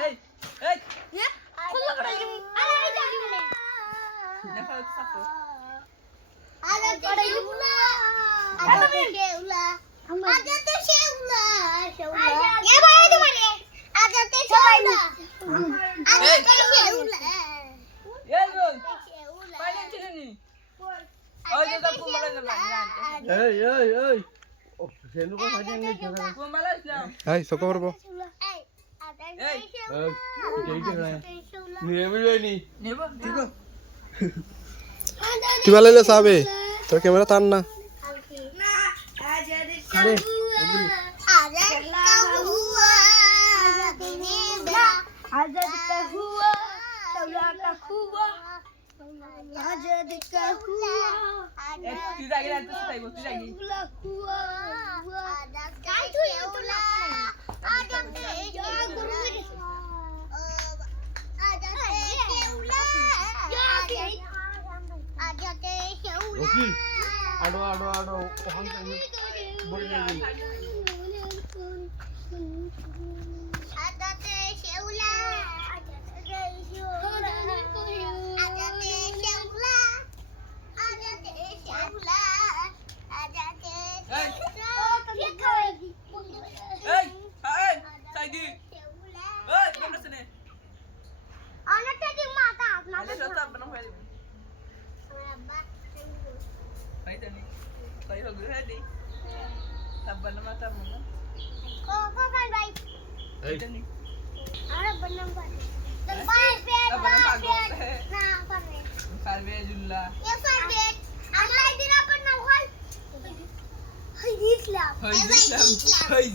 এই এই খুললো করে দিবি আরে এই যাবি না দেখা হচ্ছে সাপো আরে করে দিবি না আরে শেউলা আজতে শেউলা শেউলা এ ভাই এই মানে আজতে শেউলা আজতে শেউলা এই বল পাইলেন চিনি ওই যে তো কুমালা না এই ও সেনু কো হাজে নি জায়গা কুমালা ইসলাম এই সক করব এই আজতে এই শেউলা নিয়ে বিলে নি নেব ঠিক আছে কি বলে সাবে তোর ক্যামেরা টান না না আজতে আরে आजाद का हुआ शौला का हुआ आजाद का हुआ তুই যাগে রাখতে চাইবো তুই যাগে हुआ काय तू शौला आजाद क्या गुरु आजाद शौला ओके आडो ओहन बोल दे এই এই সাইদি এই কোন আছে আলে সস্তা বনা হয়ে যাবে সাইদানি সাই হোক রে দি তাবনা মাতা বনা এই সাইদানি পারবে জুল্লা হই দিলাম এই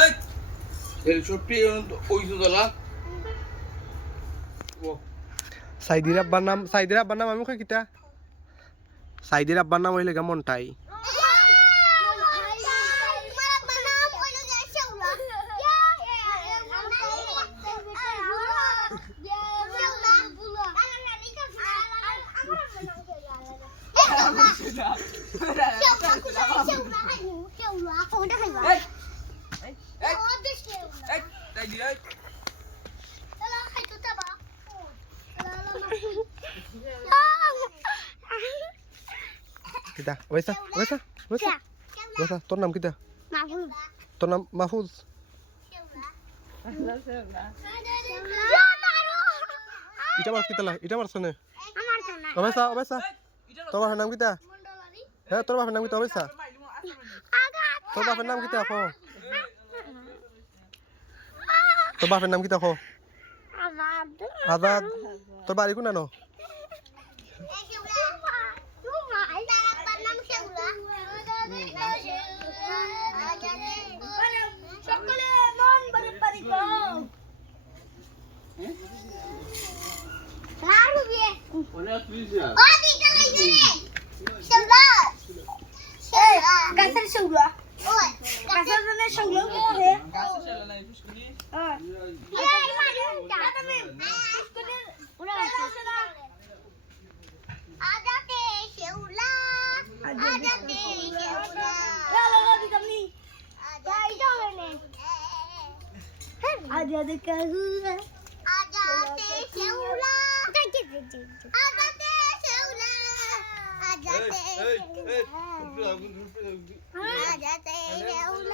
এই el chopi ওই তো দলা ও সাইদির আব্বার নাম আমি কই কিতা সাইদির আব্বার নাম হইলে কেমন টাই কিতা ওইসা তোর নাম কিতা তোর নাম মাহফুজ ইটা মারছ কিতা ইটা মারছ নে ওইসা তোর বাপের নাম কিতা হ্যাঁ তোর বাপের নাম কিতা ওইসা তোর বাপের নাম কিতা কো তোর বাপের নাম কিতা কো আজাদ তোর বাড়ি কোন আনো Kasar Shaula. Oi, kasar na Shaula ko he. গাছ চলে না ফুসকুনি Ay, Mario, dame. Fuskuni. Ura. Adate Shaula. Adate Shaula. Lala lagi kami. Ay, dame ne. Adate kahula. Adate Shaula. Adate Shaula. Adate Shaula. Adate Shaula.